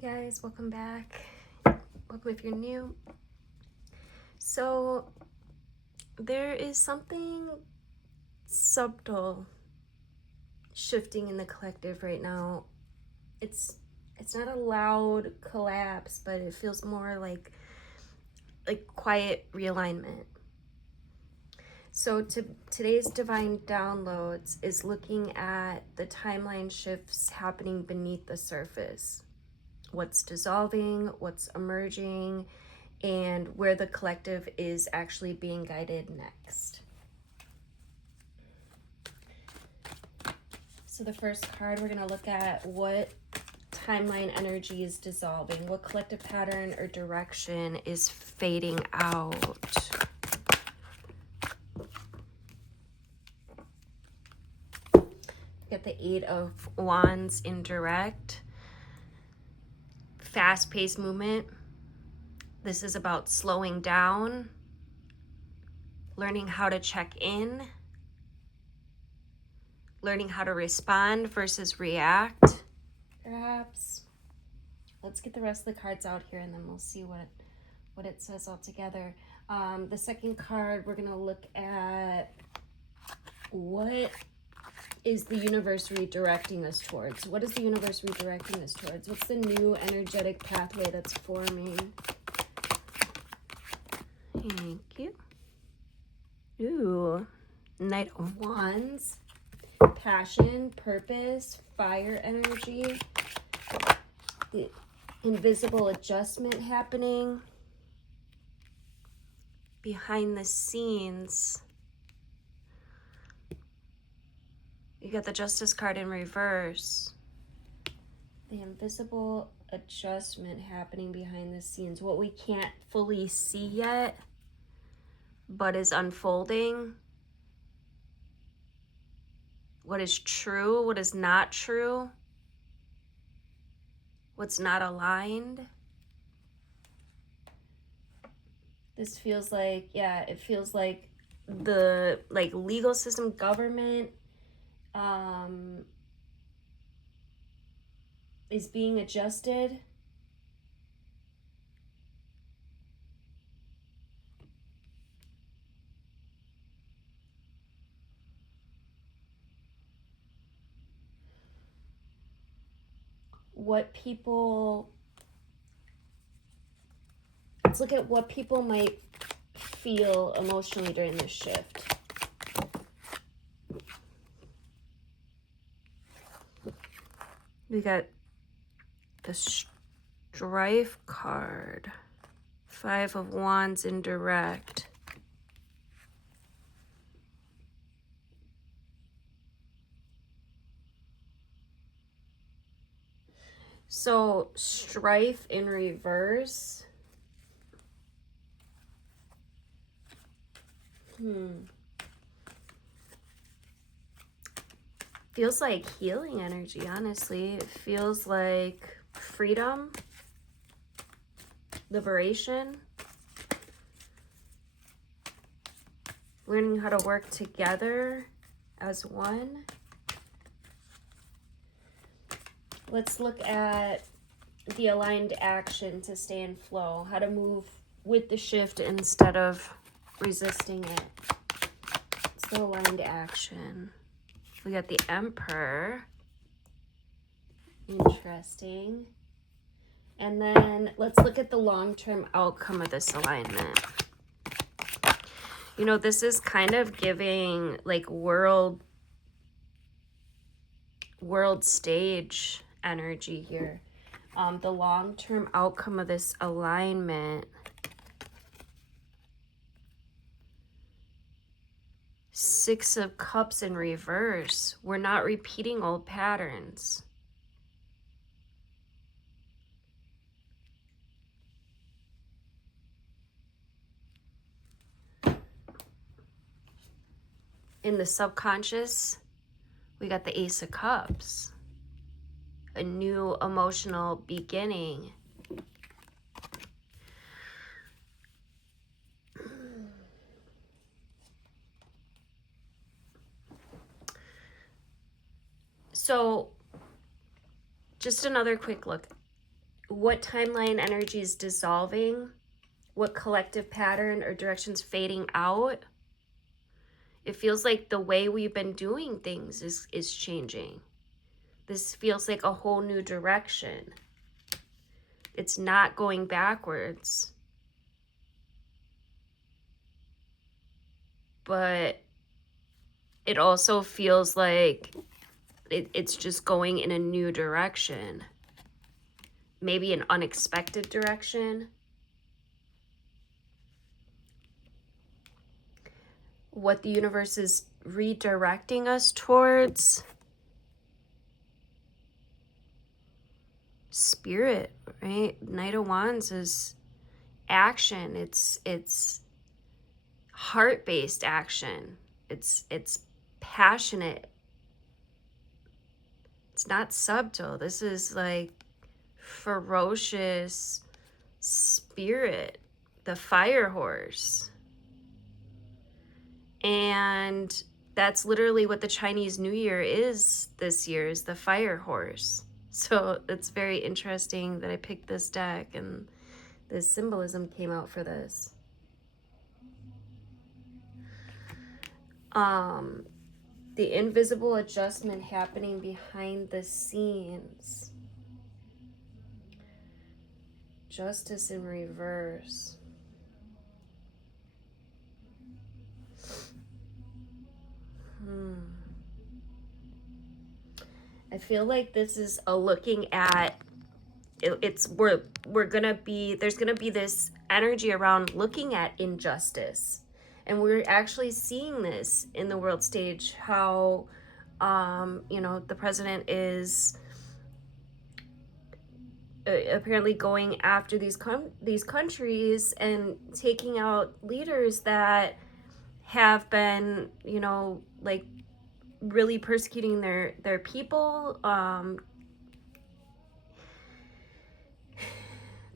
Hey guys, welcome back. Welcome if you're new. So there is something subtle shifting in the collective right now. It's not a loud collapse, but it feels more like quiet realignment. So today's divine downloads is looking at the timeline shifts happening beneath the surface. What's dissolving, what's emerging, and where the collective is actually being guided next. So the first card, we're going to look at what timeline energy is dissolving, what collective pattern or direction is fading out. Get the Eight of Wands in direct. Fast-paced movement. This is about slowing down, learning how to check in, learning how to respond versus react, perhaps. Let's get the rest of the cards out here and then we'll see what it says all together. The second card, we're going to look at what is the universe redirecting us towards? What is the universe redirecting us towards? What's the new energetic pathway that's forming? Thank you. Ooh, Knight of Wands. Passion, purpose, fire energy. The invisible adjustment happening. Behind the scenes. You got the Justice card in reverse. The invisible adjustment happening behind the scenes. What we can't fully see yet, but is unfolding. What is true, what is not true. What's not aligned. This feels like, it feels like the legal system, government, is being adjusted. Let's look at what people might feel emotionally during this shift. We got the Strife card. Five of Wands in direct. So strife in reverse. Feels like healing energy, honestly. It feels like freedom, liberation, learning how to work together as one. Let's look at the aligned action to stay in flow, how to move with the shift instead of resisting it. It's the aligned action. We got the Emperor. Interesting. And then let's look at the long-term outcome of this alignment. You know, this is kind of giving like world stage energy here. The long-term outcome of this alignment. Six of Cups in reverse. We're not repeating old patterns. In the subconscious, we got the Ace of Cups. A new emotional beginning. So, just another quick look. what timeline energy is dissolving, what collective pattern or direction's fading out. It feels like the way we've been doing things is changing. This feels like a whole new direction. It's not going backwards. But it also feels like it's just going in a new direction. Maybe an unexpected direction. What the universe is redirecting us towards. Spirit, right? Knight of Wands is action. It's heart-based action. It's passionate. It's not subtle. This is like ferocious spirit, the fire horse. And that's literally what the Chinese New Year is this year, is the fire horse. So it's very interesting that I picked this deck and this symbolism came out for this. The invisible adjustment happening behind the scenes. Justice in reverse. I feel like this is a looking at we're gonna be, there's gonna be this energy around looking at injustice, and we're actually seeing this in the world stage, how the president is apparently going after these countries and taking out leaders that have been like really persecuting their people.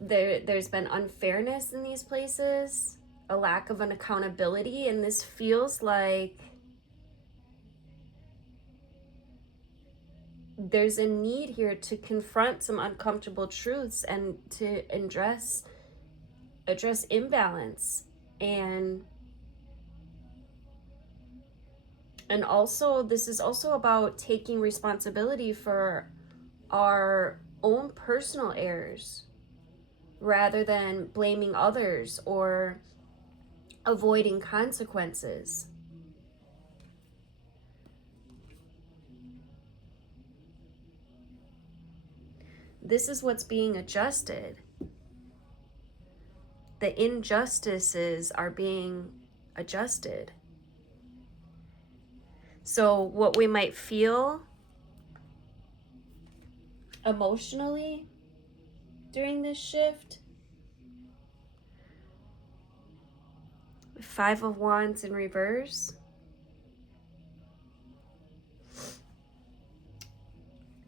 There's been unfairness in these places, a lack of an accountability, and this feels like there's a need here to confront some uncomfortable truths and to address imbalance, and also this is also about taking responsibility for our own personal errors rather than blaming others or avoiding consequences. This is what's being adjusted. The injustices are being adjusted. So what we might feel emotionally during this shift, 5 of Wands in reverse,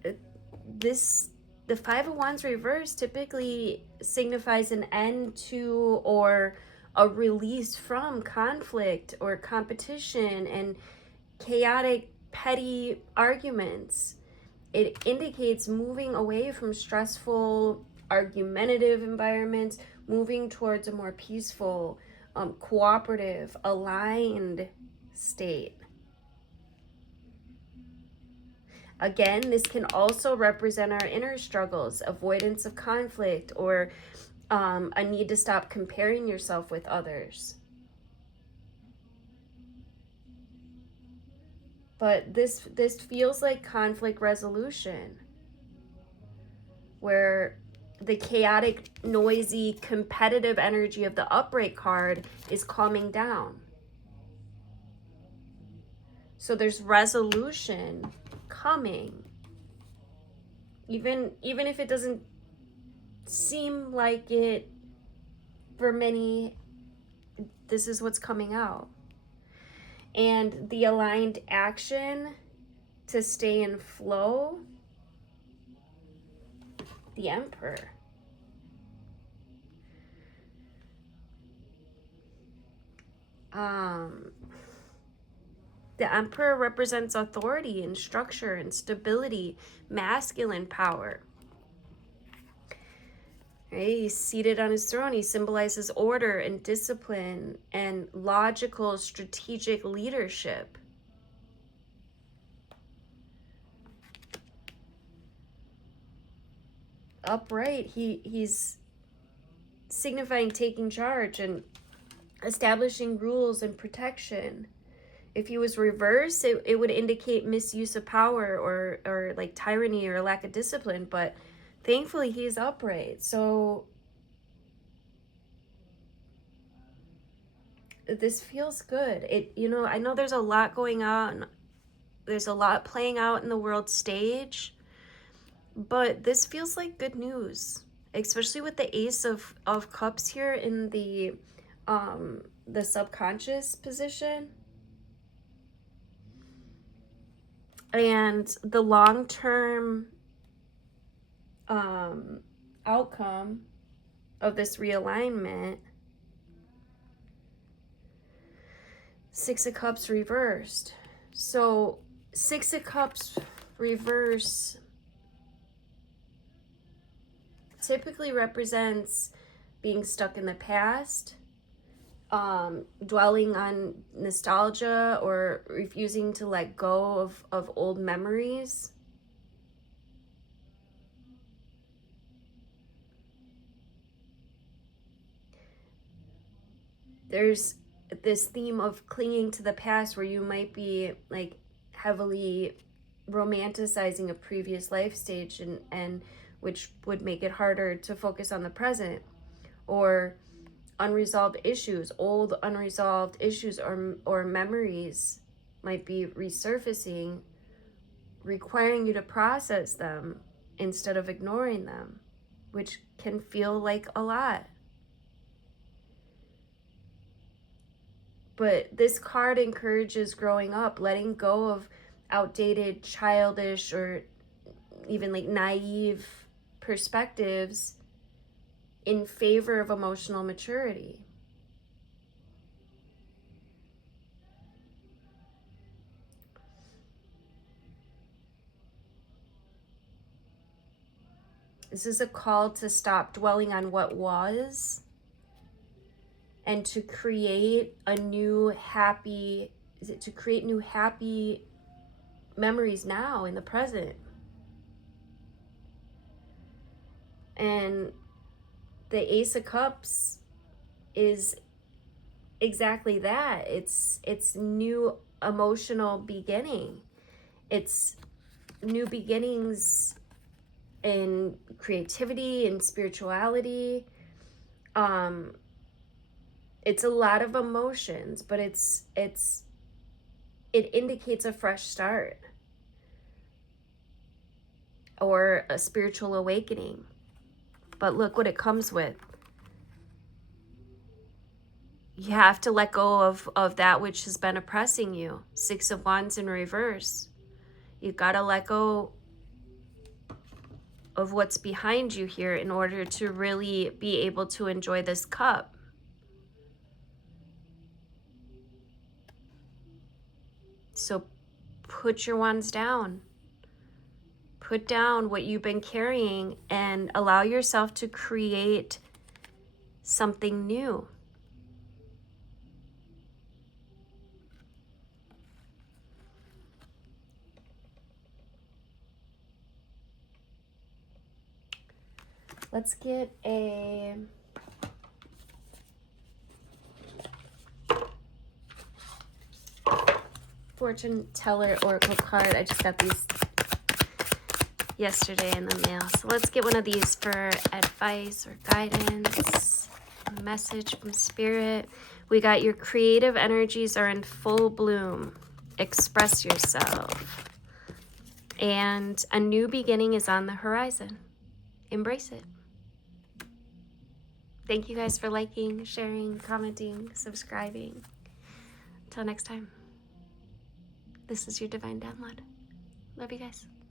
the 5 of Wands reverse typically signifies an end to or a release from conflict or competition and chaotic, petty arguments. It indicates moving away from stressful, argumentative environments, moving towards a more peaceful, cooperative, aligned state. Again, this can also represent our inner struggles, avoidance of conflict, or a need to stop comparing yourself with others. But this feels like conflict resolution, where the chaotic, noisy, competitive energy of the upright card is calming down. So there's resolution coming. Even if it doesn't seem like it for many, this is what's coming out. And the aligned action to stay in flow, the Emperor. The Emperor represents authority and structure and stability, masculine power. Right? He's seated on his throne. He symbolizes order and discipline and logical, strategic leadership. Upright, he's signifying taking charge and establishing rules and protection. If he was reversed, it would indicate misuse of power or like tyranny or lack of discipline. But thankfully, he's upright. So this feels good. I know there's a lot going on. There's a lot playing out in the world stage, but this feels like good news, especially with the Ace of Cups here in the subconscious position. And the long-term outcome of this realignment, Six of Cups reversed. So Six of Cups reverse typically represents being stuck in the past, dwelling on nostalgia or refusing to let go of old memories. There's this theme of clinging to the past where you might be like heavily romanticizing a previous life stage and which would make it harder to focus on the present, or unresolved issues, old unresolved issues or memories might be resurfacing, requiring you to process them instead of ignoring them, which can feel like a lot. But this card encourages growing up, letting go of outdated, childish, or even like naive perspectives in favor of emotional maturity. This is a call to stop dwelling on what was and to create new happy memories now in the present. And the Ace of Cups is exactly that. It's new emotional beginning. It's new beginnings in creativity and spirituality. It's a lot of emotions, but it indicates a fresh start or a spiritual awakening. But look what it comes with. You have to let go of that which has been oppressing you. Six of Wands in reverse. You got to let go of what's behind you here in order to really be able to enjoy this cup. So put your wands down. Put down what you've been carrying and allow yourself to create something new. Let's get a fortune teller oracle card. I just got these yesterday in the mail. So let's get one of these for advice or guidance, a message from spirit. We got your creative energies are in full bloom. Express yourself. And a new beginning is on the horizon. Embrace it. Thank you guys for liking, sharing, commenting, subscribing. Until next time, this is your Divine Download. Love you guys.